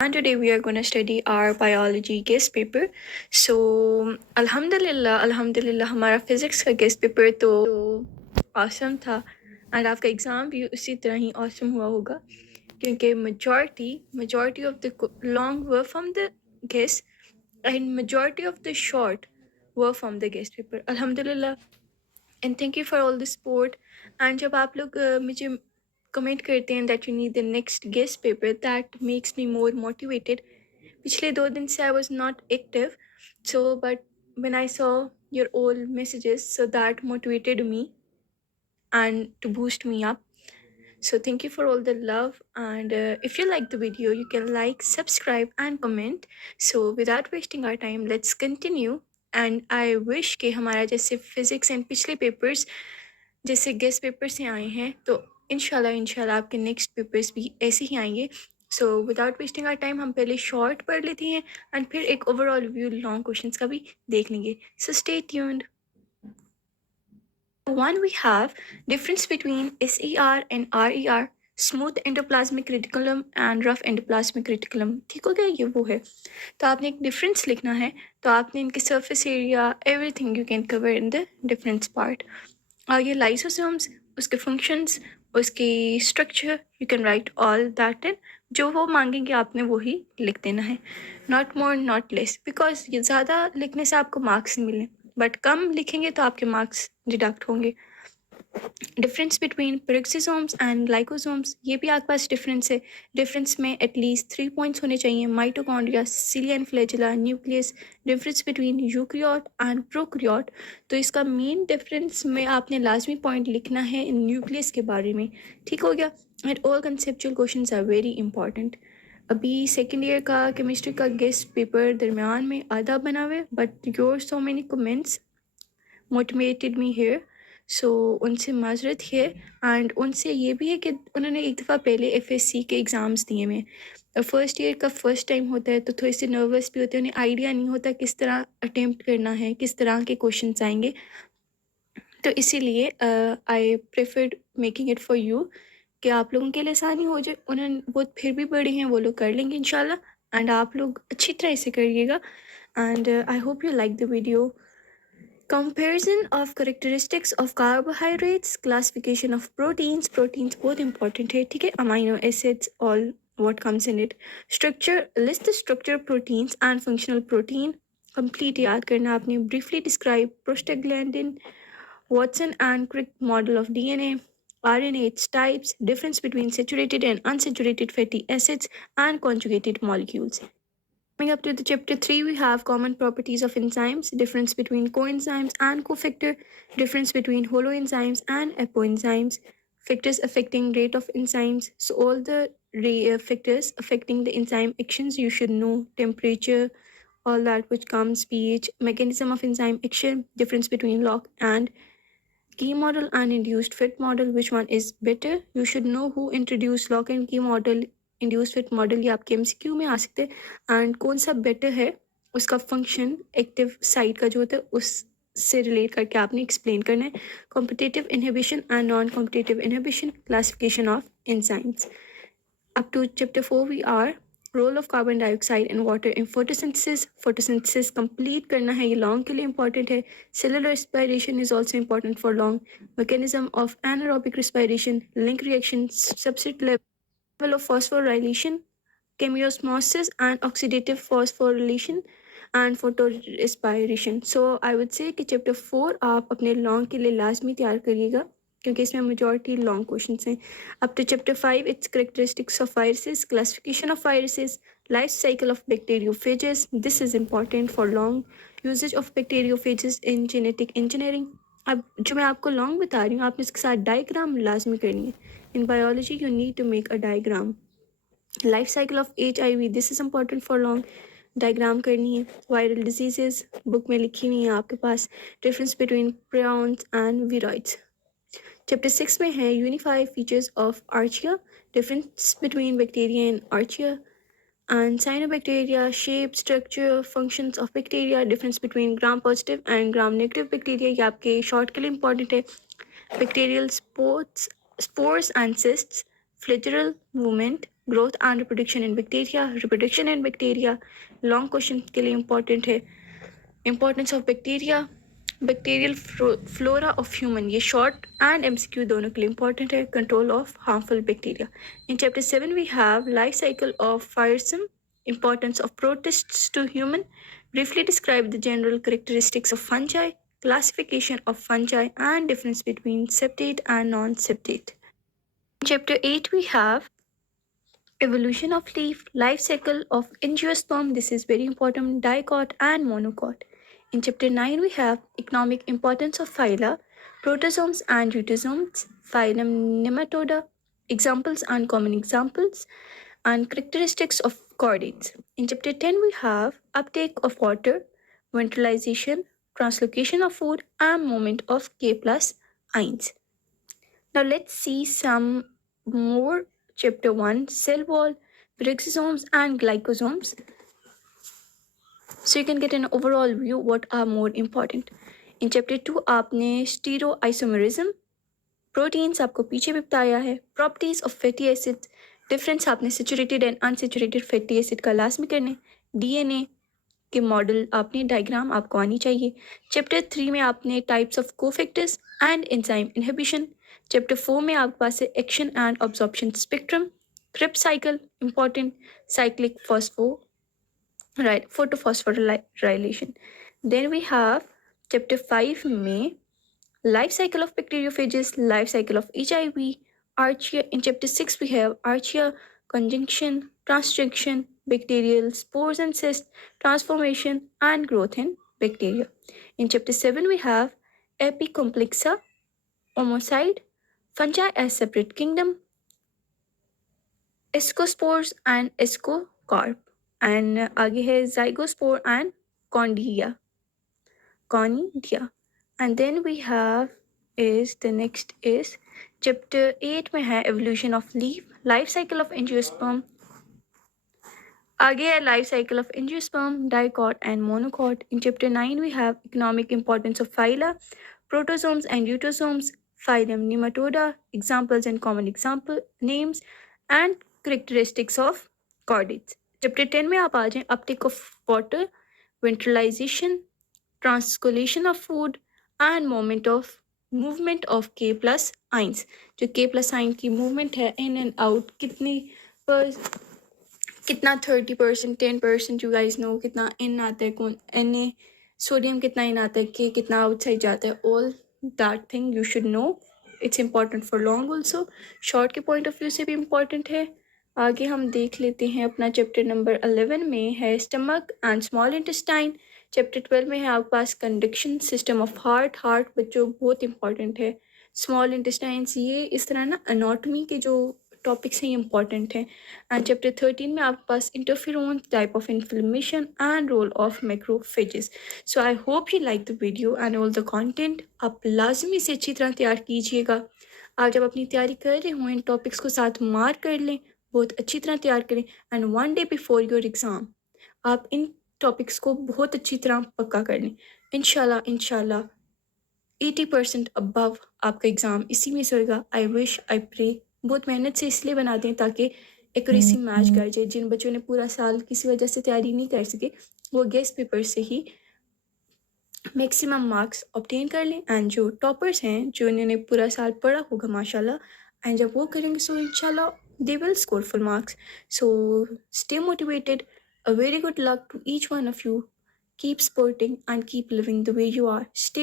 And today we are going to study our biology guest paper. So अल्हम्दुलिल्लाह हमारा फिजिक्स का guess paper तो awesome था एंड आपका एग्ज़ाम भी उसी तरह ही awesome हुआ होगा क्योंकि majority of the long were from the guest and majority of the short were from the guest paper. अल्हम्दुलिल्लाह and thank you for all the support and जब आप लोग मुझे कमेंट करते हैं that you need the next guest paper that makes me more motivated. पिछले 2 दिन से I was not active so but when I saw your all messages, so that motivated me and to boost me up. So thank you for all the love and if you like the video you can like, subscribe and comment. So without wasting our time let's continue and I wish कि हमारा जैसे physics and पिछले papers जैसे guest paper से आए हैं तो इंशाल्लाह आपके नेक्स्ट पेपर्स भी ऐसे ही आएंगे. So without wasting our time हम पहले शॉर्ट पढ़ लेते हैं एंड फिर एक ओवरऑल व्यू लॉन्ग क्वेश्चंस का भी देख लेंगे. So stay tuned. One we have difference between SER and RER, smooth endoplasmic reticulum and rough endoplasmic reticulum. ठीक हो गया, ये वो है. तो आपने एक डिफरेंस लिखना है तो आपने इनके surface area everything you can cover in the difference part. ये लाइसोसोम्स, उसके फंक्शंस, उसकी structure you can write all that in. जो वो मांगेंगे आपने वही लिख देना है, not more not less, because ये ज़्यादा लिखने से आपको मार्क्स नहीं मिले बट कम लिखेंगे तो आपके मार्क्स डिडक्ट होंगे. Difference between peroxisomes and glycosomes, ये भी आपके पास डिफरेंस है. डिफरेंस में एटलीस्ट 3 पॉइंट्स होने चाहिए. Mitochondria, cilia and flagella, nucleus. Difference between eukaryote and prokaryote, तो इसका मेन डिफरेंस में आपने लाजमी पॉइंट लिखना है न्यूक्लियस के बारे में. ठीक हो गया. And all conceptual questions are very important. अभी सेकेंड ईयर का केमिस्ट्री का गेस्ट पेपर दरमियान में आधा बना हुआ but your so many comments motivated me here. So उनसे माजरत है एंड उनसे ये भी है कि उन्होंने एक दफ़ा पहले FSC के एग्ज़ाम्स दिए में. फर्स्ट ईयर का फर्स्ट टाइम होता है तो थोड़ी सी नर्वस भी होते हैं, उन्हें आइडिया नहीं होता किस तरह अटेम्प्ट करना है, किस तरह के क्वेश्चंस आएंगे. तो इसीलिए आई preferred making it for you कि आप लोगों के लिए आसानी हो जाए. उन्होंने वो फिर भी बड़े हैं, वो लोग कर लेंगे इंशाल्लाह एंड आप लोग अच्छी तरह से करिएगा and I hope you like the video. Comparison of characteristics of carbohydrates, classification of proteins. Proteins बहुत important है, ठीक है. Amino acids, all what comes in it. Structure, list the structure proteins and functional protein. Complete याद करना आपने. Briefly describe prostaglandin, Watson and Crick model of DNA. RNA, its types, difference between saturated and unsaturated fatty acids, and conjugated molecules. Coming up to the chapter 3, we have common properties of enzymes, difference between coenzymes and cofactor, difference between holoenzymes and apoenzymes, factors affecting rate of enzymes. So all the factors affecting the enzyme actions you should know: temperature, all that which comes, pH, mechanism of enzyme action, difference between log and key model and induced fit model, which one is better. You should know who introduced log and key model, induced fit model. ये आपके MCQ में आ सकते हैं एंड कौन सा बेटर है उसका function active site का जो होता है उससे रिलेट करके आपने एक्सप्लेन करना है. Competitive inhibition and non competitive inhibition, classification of enzymes. Up to chapter 4 we are role of carbon dioxide and water in photosynthesis. Photosynthesis complete करना है, ये long के लिए important है. Cellular respiration is also important for long. Mechanism of anaerobic respiration, link reaction, substrate level of phosphorylation, chemiosmosis and oxidative phosphorylation and photorespiration. So I would say कि chapter 4 आप अपने long के लिए लाजमी तैयार करिएगा क्योंकि इसमें majority long questions हैं. Up to chapter 5, its characteristics of viruses, classification of viruses, life cycle of bacteriophages. This is important for long. Usage of bacteriophages in genetic engineering. अब जो मैं आपको long बता रही हूँ आपने इसके साथ diagram लाजमी करनी है. In biology you need to make a diagram. Life cycle of HIV, this is important for long. Diagram करनी है. वायरल डिजीजेस बुक में लिखी हुई है आपके पास. Difference between prions and viroids. Chapter 6 में है unified features of archaea, difference between bacteria and archaea and cyanobacteria, shape, structure, functions of bacteria, difference between gram positive and gram negative bacteria. ये आपके शॉर्ट के लिए important है. Bacterial spores and cysts, flagellal movement, growth and reproduction in bacteria, reproduction in bacteria, long question के लिए important है, importance of bacteria, bacterial flora of human, ये short and MCQ दोनों के लिए important है, control of harmful bacteria. In chapter 7 we have life cycle of physiology, importance of protists to human, briefly describe the general characteristics of fungi, classification of fungi and difference between septate and non-septate. In chapter 8 we have evolution of leaf, life cycle of angiosperm, this is very important, dicot and monocot. In chapter 9 we have economic importance of phyla, protozoans and eutozoans, phylum nematoda, examples and common examples, and characteristics of chordates. In chapter 10 we have uptake of water, ventralization, translocation of food and movement of K plus ions. Now let's see some more. Chapter 1 cell wall, peroxisomes and glycosomes. So you can get an overall view what are more important. In chapter 2 आपने stereoisomerism, proteins आपको पीछे भी बताया है, properties of fatty acids, difference आपने saturated and unsaturated fatty acid का लास्ट में करने, DNA के मॉडल आपने डायग्राम आपको आनी चाहिए. चैप्टर 3 में आपने types of cofactors and enzyme inhibition. Chapter 4 में आपके पास है action and absorption spectrum, Krebs cycle important, cyclic photophosphorilation. Then we have chapter 5 में life cycle of bacteriophages, life cycle of HIV, archaea. In chapter 6 we have archaea, conjunction, transcription, bacterial spores and cysts, transformation and growth in bacteria. In chapter 7 we have epicomplexa, homicide, fungi as separate kingdom, ascospores and ascocarp, and आगे है zygospore and condia. And then we have the next is chapter 8 में है evolution of leaf, life cycle of angiosperm, आगे है life cycle of angiosperm, dicot and monocot. In chapter 9 we have economic importance of phyla, protozoans and eutozoans, phylum nematoda, examples and common example names, and characteristics of chordates. Chapter 10 में आप आ जाएं uptake of water, ventralization, translocation of food and movement of K plus ions. जो K plus ion की movement है in and out कितना 30%, 10% you guys know कितना in आता है, कौन Na सोडियम कितना in आता है, K कितना outside जाता है, all that thing you should know. It's important for long also, short के point of view से भी important है. आगे हम देख लेते हैं अपना चैप्टर नंबर 11 में है stomach and small intestine. Chapter 12 में है आपके पास कंडक्शन सिस्टम ऑफ हार्ट बच्चों बहुत इंपॉर्टेंट है. स्मॉल इंटेस्टाइन्स ये इस तरह ना एनाटॉमी के जो टॉपिक्स हैं ये इंपॉर्टेंट हैं. एंड चैप्टर 13 में आपके पास interferon, type of inflammation and role of macrophages. So I hope you like the video and all the content. आप लाजमी से अच्छी तरह तैयार कीजिएगा. आप जब अपनी तैयारी कर रहे हों इन टॉपिक्स को साथ मार्क कर लें, बहुत अच्छी तरह तैयार करें. एंड 1 डे बिफोर योर एग्ज़ाम आप इन टॉपिक्स को बहुत अच्छी तरह पक्का कर लें. इंशाल्लाह 80% अबव आपका एग्ज़ाम इसी में से होगा. I wish, I pray. बहुत मेहनत से इसलिए बना दें ताकि एक्यूरेसी मैच कर जाए. जिन बच्चों ने पूरा साल किसी वजह से तैयारी नहीं कर सके वो गेस्ट पेपर से ही मैक्सिमम मार्क्स ऑब्टेन कर लें. एंड जो टॉपर्स हैं, जो इन्होंने पूरा साल पढ़ा होगा माशाल्लाह, एंड जब वो करेंगे सो इंशाल्लाह they will score full marks. So stay motivated. A very good luck to each one of you. Keep sporting and keep living the way you are. Stay